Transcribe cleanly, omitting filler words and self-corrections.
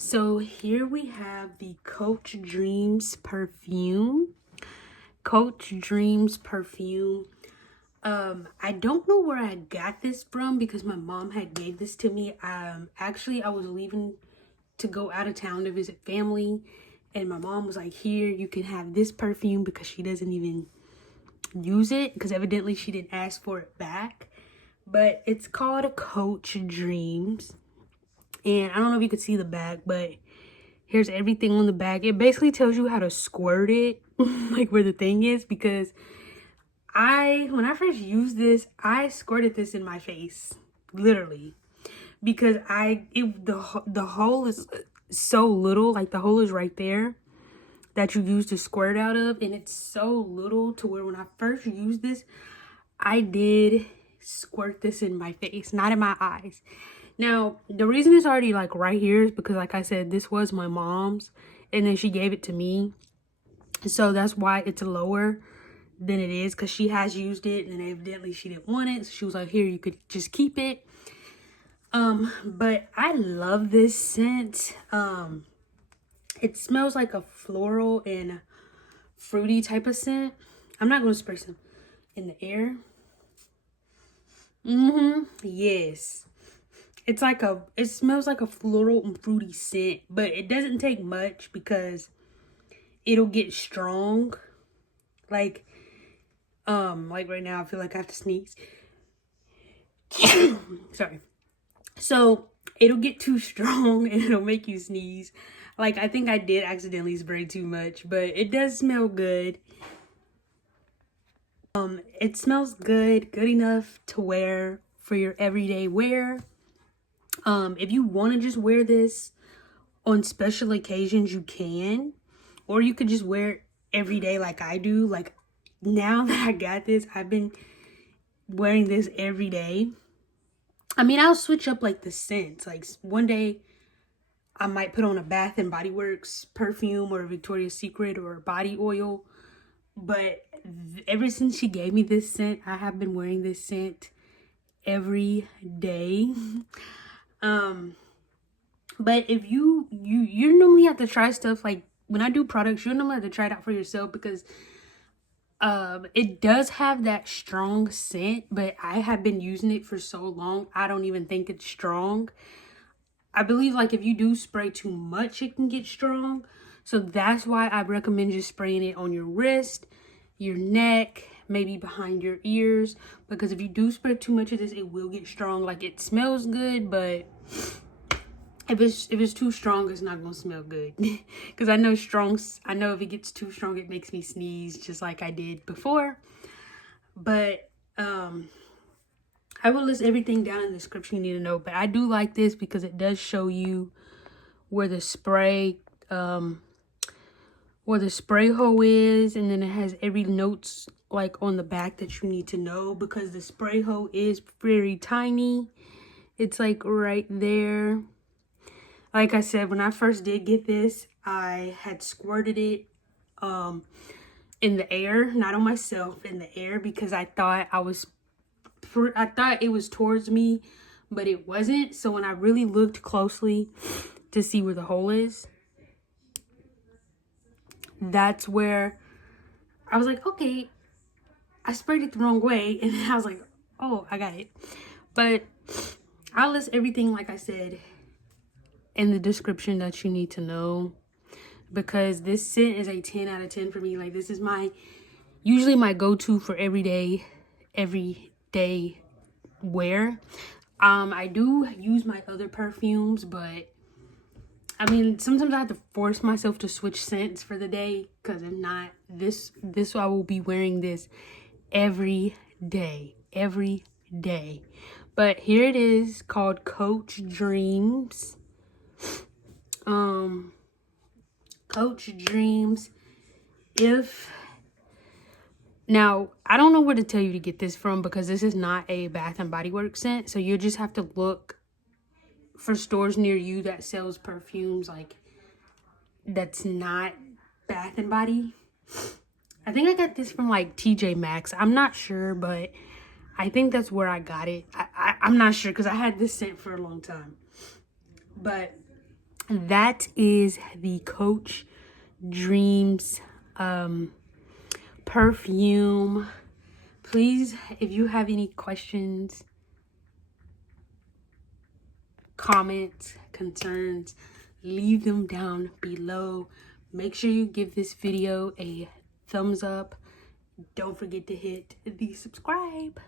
So here we have the Coach Dreams Perfume. Coach Dreams Perfume. I don't know where I got this from because my mom had gave this to me. Actually, I was leaving to go out of town to visit family, and my mom was like, "Here, you can have this perfume," because she doesn't even use it because evidently she didn't ask for it back. But it's called a Coach Dreams. And I don't know if you could see the back, but here's everything on the back. It basically tells you how to squirt it, like where the thing is, because when I first used this, I squirted this in my face, literally, because the hole is so little, like the hole is right there that you use to squirt out of, and it's so little to where when I first used this, I did squirt this in my face, not in my eyes. Now, the reason it's already like right here is because, like I said, this was my mom's and then she gave it to me. So that's why it's lower than it is, because she has used it and evidently she didn't want it. So she was like, "Here, you could just keep it." But I love this scent. It smells like a floral and fruity type of scent. I'm not going to spray some in the air. Yes. It smells like a floral and fruity scent, but it doesn't take much because it'll get strong. Like right now, I feel like I have to sneeze. Sorry. So it'll get too strong and it'll make you sneeze. Like, I think I did accidentally spray too much, but it does smell good. It smells good enough to wear for your everyday wear. If you want to just wear this on special occasions, you can, or you could just wear it every day like I do. Like, now that I got this, I've been wearing this every day. I mean, I'll switch up like the scents. Like, one day I might put on a Bath and Body Works perfume or a Victoria's Secret or a body oil, but ever since she gave me this scent, I have been wearing this scent every day. But if you normally have to try stuff, like when I do products, you normally have to try it out for yourself, because it does have that strong scent, but I have been using it for so long, I don't even think it's strong. I believe like if you do spray too much, it can get strong. So that's why I recommend just spraying it on your wrist, your neck, maybe behind your ears, because if you do spray too much of this, it will get strong. Like, it smells good, but if it's too strong, it's not gonna smell good. Because I know if it gets too strong, it makes me sneeze, just like I did before. But I will list everything down in the description you need to know. But I do like this because it does show you where the spray hole is, and then it has every notes like on the back that you need to know, because the spray hole is very tiny. It's like right there. Like I said, when I first did get this, I had squirted it in the air, not on myself, in the air, because I thought it was towards me, but it wasn't. So when I really looked closely to see where the hole is, that's where I was like, okay, I sprayed it the wrong way. And then I was like, oh, I got it. But I'll list everything, like I said, in the description that you need to know, because this scent is a 10 out of 10 for me. Like, this is usually my go-to for everyday wear. I do use my other perfumes, but I mean, sometimes I have to force myself to switch scents for the day, because if not, this I will be wearing this every day. But here it is, called Coach Dreams. Coach Dreams. Now, I don't know where to tell you to get this from, because this is not a Bath and Body Works scent. So you just have to look for stores near you that sells perfumes like that's not Bath and Body. I think I got this from like TJ Maxx. I'm not sure, but I think that's where I got it. I'm not sure, because I had this scent for a long time. But that is the Coach Dreams perfume. Please, if you have any questions, comments, concerns, leave them down below. Make sure you give this video a thumbs up. Don't forget to hit the subscribe.